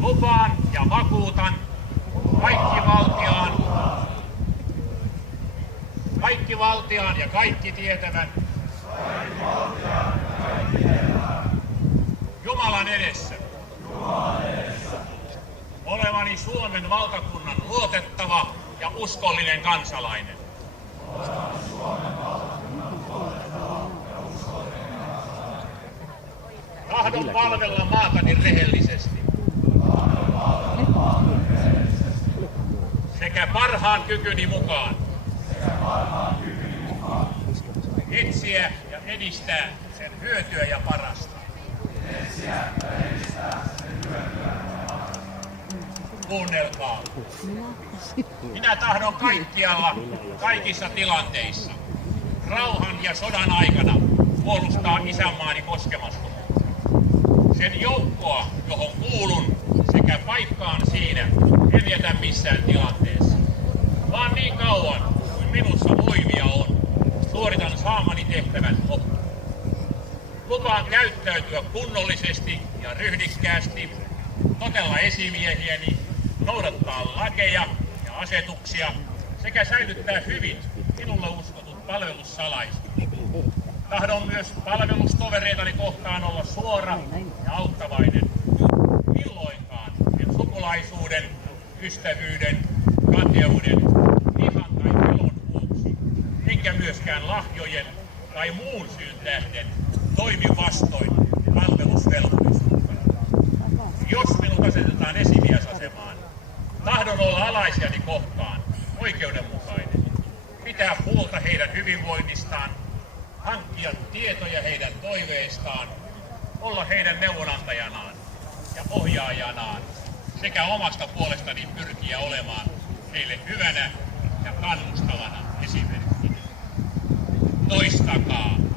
Lupaan ja vakuutan kaikki valtiaan ja kaikki tietävän Jumalan edessä olevani Suomen valtakunnan luotettava ja uskollinen kansalainen. Tahdon palvella maatani rehellisesti sekä parhaan kykyni mukaan etsiä ja edistää sen hyötyä ja parasta. Kuunnelkaa. Minä tahdon kaikkialla, kaikissa tilanteissa, rauhan ja sodan aikana puolustaa isänmaani koskemattomuutta. Sen joukkoa, johon kuulun, sekä paikkaan siinä en jätä missään tilanteessa. Vaan niin kauan kuin minussa voimia on, suoritan saamani tehtävät loppuun. Lupaan käyttäytyä kunnollisesti ja ryhdikkäästi, totella esimiehiäni, noudattaa lakeja ja asetuksia sekä säilyttää hyvin minulle uskotut palvelussalaisuudet. Tahdon myös palvelustovereitani kohtaan olla suora ja auttavainen. Milloinkaan en sukulaisuuden, ystävyyden, kateuden, vihan tai pelon vuoksi, enkä myöskään lahjojen tai muun syyn tähden toimi vastoin palvelusvelvollisuutta. Jos minut asetetaan esimiesasemaan, tahdon olla alaisiani kohtaan oikeudenmukainen, pitää huolta heidän hyvinvoinnistaan, hankkia tietoja heidän toiveistaan, olla heidän neuvonantajanaan ja ohjaajanaan sekä omasta puolestani pyrkiä olemaan heille hyvänä ja kannustavana esimerkkinä. Toistakaa.